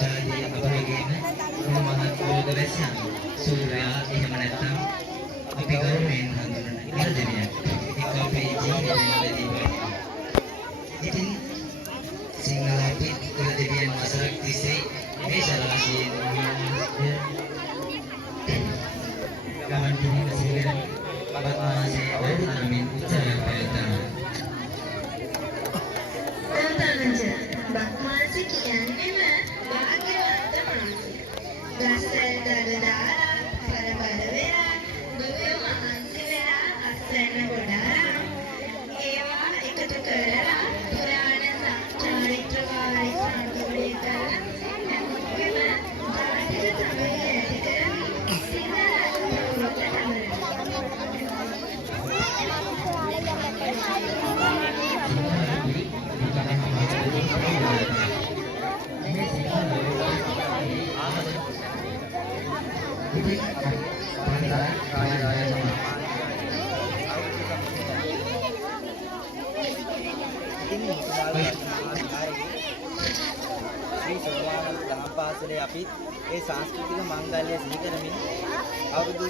දාදී අපවගේම මහත් රෝගවැසියන් සූර්යයා එහෙම නැත්නම් අපි ගෞරවයෙන් හඳුනන ඉරදෙවියන් ඒක අපේ ජීවිතයෙන් ලැබී ඉතින් සිංහල අපි ඉරදෙවියන් වසරක් තිස්සේ මේ ශරාශියෙන් ගමන් කිරීම සිදුවෙන පබත්මාසේ අවුරුනාමින් උත්සවයක් පැවැත්වෙනවා. බක්මාසි කියන්නේම භාග්‍යවන්ත මාසය. ගස්වැල් දඩදාලා පරබර වෙලා ගොවියෝ මහන්සි වෙලා අස්වැන්න ගොඩාරා ඒවා එකතු කරලා පුරාණ චාරිත්‍ර වාරි සම්පූර්ණය කරලා හැමෝගෙම ජාතික සමය ඇති කරමින් සිංහල රජපුරුවට ශ්‍රී සෝමානන්ද දහම් පාසලේ අපි ඒ සංස්කෘතික මංගල්‍ය සිහි කරමින් අවුරුදු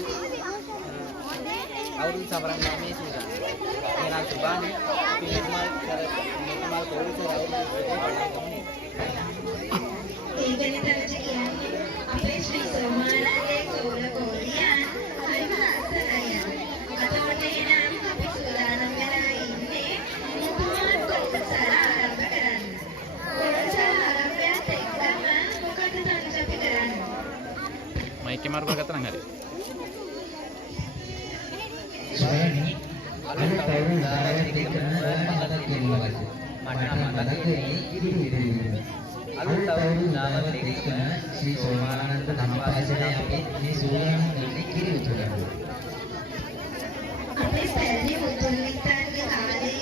සමරන් නාමයේ සූදානම්. එනම් සුබානි අපි නිර්මල් තෝරේ ඒකනේ තමයි කියන්නේ අපේ ශ්‍රී සෝමානන්දේ කෝල කෝලියන් හරිම ලස්සනයි. අතකොට එනම් අපි සූදානම් වෙලා ඉන්නේ මුතුමත් කොටසල ආරම්භ කරන්න. කොටසල ආරම්භයත් එක්කම මොකද තමයි අපි කරන්නේ? මයික් එක මාරු කරගත්තා නම් හරි. ස්වරණි අලුත් අවුරුදු දායකයෙක් කරන රෝමහලක් කියනවා. මට නම් මතක වෙන්නේ ඉදිරියේ. අලුත් අවුරුදු දායකයෙක් කරන ශ්‍රී සෝමානන්ද ධම්මපාසලේ අපි මේ සූදානම් වෙන්නේ කිරි උතුරට. අපේ පැරණි මුතුන් මිත්තන්ගේ කාලේ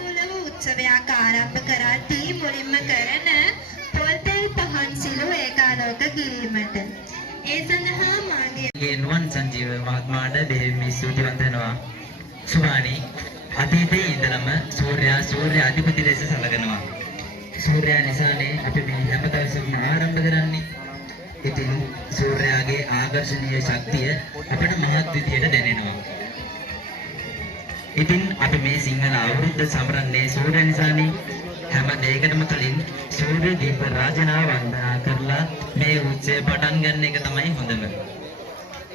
ඉඳන් උත්සවයක් ආරම්භ කරද්දී මුලින්ම කරන පොල්තෙල් පහන් සිලු ඒකාලෝක කිරීමට ඒ සඳහා මාගේ නුවන් සංජීව මහත්මයාට දෙහිමි ස්තුතිවන්ත වෙනවා. සුභානි අතීතයේ ඉඳලම සූර්ය අධිපති ලෙස සැලකෙනවා. සූර්යයා නිසානේ අපි මේ හැම දවසකම ආරම්භ කරන්නේ. ඉතින් සූර්යයාගේ ආකර්ෂණීය ශක්තිය අපට මහත් විදියට දැනෙනවා. ඉතින් අපි මේ සිංහල අවුරුද්ද සමරන්නේ සූර්ය නිසානේ. හැම දෙයකටම කලින් සූර්ය දීප රාජනාව වන්දනා කරලා මේ උත්සවය පටන් ගන්න එක තමයි හොඳම.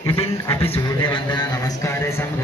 ඉතින් අපි සූර්ය වන්දනා නමස්කාරය සමග